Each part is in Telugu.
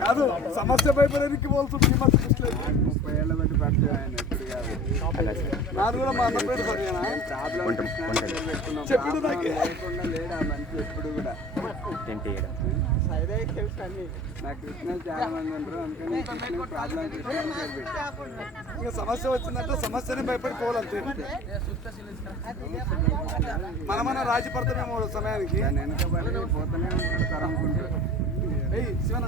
కాదు సమస్య భయపడడానికి పోల్తుంది ఈ మధ్య 30 ఏళ్ళ బట్టి పడుతుంది ఆయన ఎప్పుడు కాదు నాది కూడా మా అన్న పేరు సరిగా చెప్పుడు లేకుండా లేడా మంచి ఎప్పుడు కూడా నాకు కృష్ణలు చాలా మంది ఉంటారు అందుకని కృష్ణ ప్రాబ్లం ఇంకా సమస్య వచ్చిందంటే సమస్యని భయపడి పోవాలంతే మన రాజీ పడతామేమో సమయానికి వెనకబడి పోతూనే ఉంటాడు తరముకుంటాడు. శివన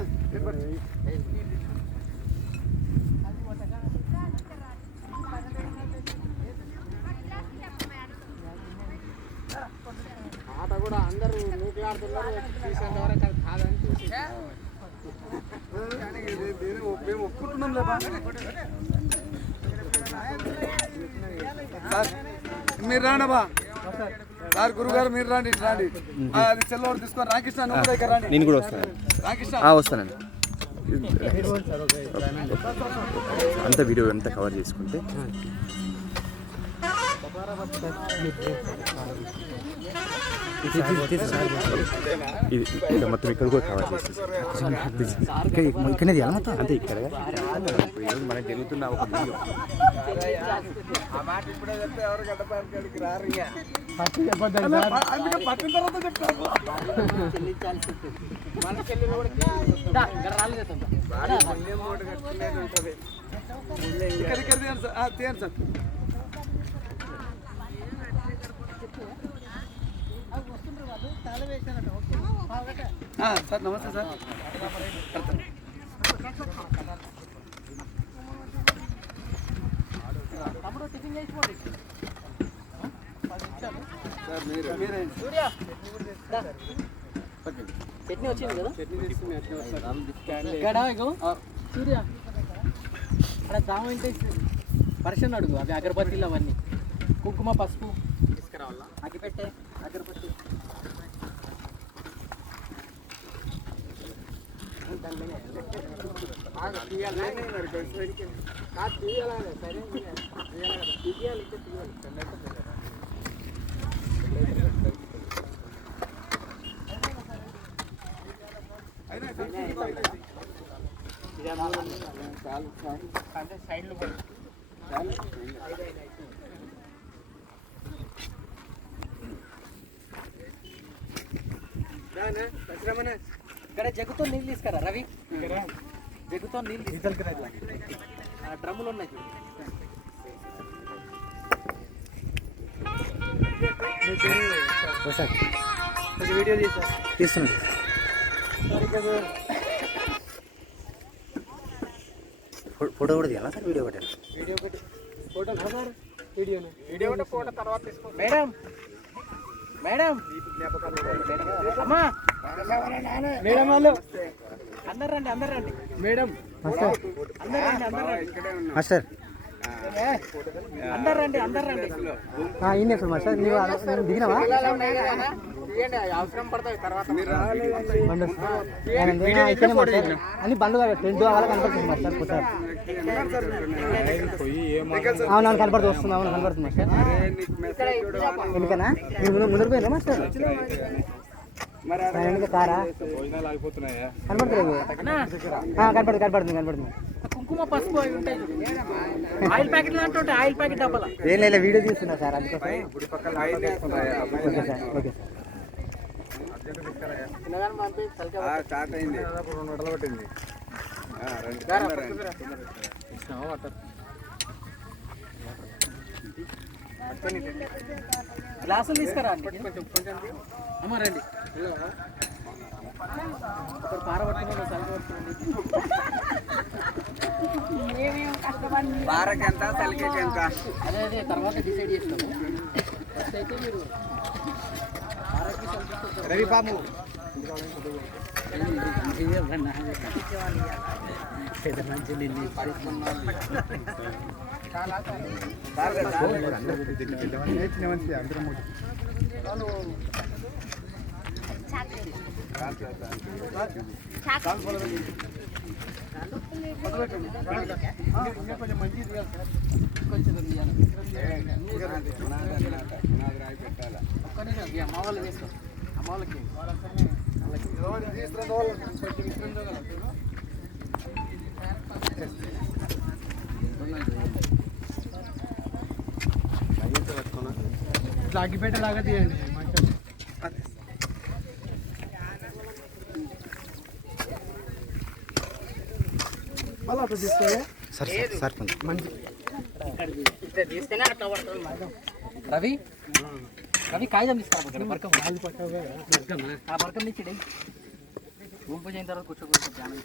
ఆట కూడా అందరూ నూకులాడుతున్నారు చూసేంత వరకు అది కాదని చూసి మేము ఒప్పుకుంటున్నాం లేదా సార్ మీరు రాండి బా సార్ గురుగారు మీరు రండి రండి అది సెల్లోడు తీసుకొని రామకృష్ణ నువ్వు దగ్గర రండి నేను కూడా వస్తాను రామకృష్ణ వస్తానండి అంత వీడియో అంతా కవర్ చేసుకుంటే ఇది ఇక్కడ మొత్తం ఇక్కడ కూడా కవర్ చేసేసి ఇక్కడనే తీయాలి మొత్తం అంతే ఇక్కడ ఈరోజు మనకు జరుగుతున్న ఒక వీడియో ఆ మాట ఇప్పుడే చెప్తే ఎవరు గడ్డపారికి రారు అందుకే పట్టిన తర్వాత చెప్తాను ఇక్కడ తీయండి సార్ తీయండి సార్ సార్ నమస్తే సార్ చట్నీ వచ్చింది కదా సూర్య అక్కడ దామ ఏంటి పరిశ్రమ అడుగు అవి అగరబత్తీలు అవన్నీ కుంకుమ పసుపు తీసుకురావాలా అగ్గిపెట్టే అగరబత్తి ఇక్కడ జగ్గుతో నీళ్ళు తీసుకురా రవి జగ్గుతో నీళ్ళు తీసుకురా డ్రమ్ములు ఉన్నాయి చూడు వీడియో తీస్తున్నాను ఫోటో కూడా తీయాలా సార్ వీడియో ఒకటి వీడియో ఒకటి ఫోటో సార్ వీడియో ఒకటి ఫోటో తర్వాత తీసుకో మేడం మేడం అమ్మా మేడం వాళ్ళు అందరు రండి మేడం మాస్టర్ అందరు రండి ఇన్నే సార్ మాస్టర్ నువ్వు దిగినావా అవసరం పడతాయి తర్వాత అన్ని బండ్లు ఫ్రెండ్ అలా కనపడుతుంది మాస్టర్ కొత్త అవును కనపడుతుంది వస్తుంది అవును కనపడుతుంది మాస్టర్ ఎందుకనా మీరు ముందర పోయినా మాస్టర్ కారా కనపడుతుంది కుంకుమ పసుపు అవి ఉంటాయి ఆయిల్ ప్యాకెట్ లాంటి ఉంటాయి ఆయిల్ ప్యాకెట్ డబ్బల ఏం లేదు వీడియో తీస్తున్నా సార్ అందుకోసం ఓకే సార్ ఓకే స్టార్ట్ అయింది 2 గంటలు పట్టింది గ్లాసులు తీసుకురా అమ్మ రండి ఒకరు పారబట్టుకుని పారకెంత సలికెంత అదే తర్వాత డిసైడ్ చేస్తాము ఫస్ట్ అయితే మీరు రవి పాము కొంచెం మంచిది ఒక్క నిమిషం మా వాళ్ళు వేస్తాం వాళ్ళకి ఇట్లా అగ్గిపెట్టేలాగా తీయండి మంచిగా. మళ్ళీ అట్లా తీసుకోవాలి సార్ సార్ కొంచెం మంచి రవి రవి కాగితం తీసుకురా బర్కం కాలు పట్టవే ఆ బర్కం నుంచి భూమి పూజ అయిన తర్వాత కూర్చోకూడదు ధ్యానం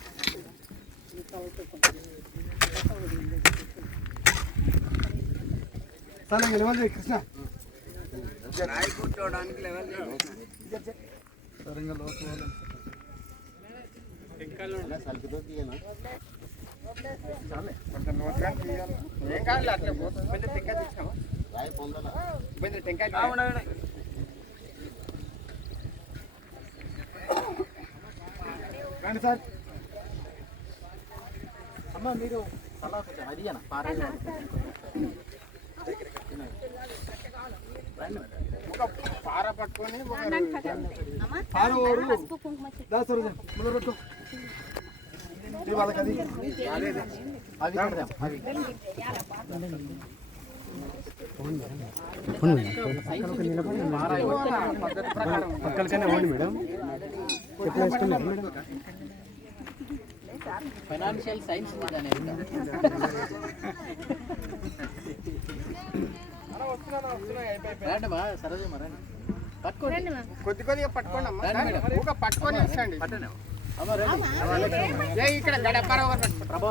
చాలా నిలవాలి కృష్ణ రాయి కూర్చోవడానికి లెవెల్ ఏం కాదు అట్లా కొంచెం టెంకాయ తీసుకోమా కొంచెం టెంకాయ రండి సార్. అమ్మ మీరు అలా కొంచెం అది అన్న పారే ఒక పార పట్టుకొని దాసరు ముందు పెట్టు ఇది వాళ్ళకి అది అది పెడదాం అది పక్కలకనే ఓడి మేడం ఎట్లా వేసుకున్నారు మేడం ఫైనాన్షియల్ సైన్స్ రండి బా సరోజ మరండి పట్టుకోండి కొద్ది కొద్దిగా పట్టుకోండి అమ్మా ఒక పట్టుకొని ఇచ్చండి అమ్మ రండి ఇక్కడ గడపర ప్రభావ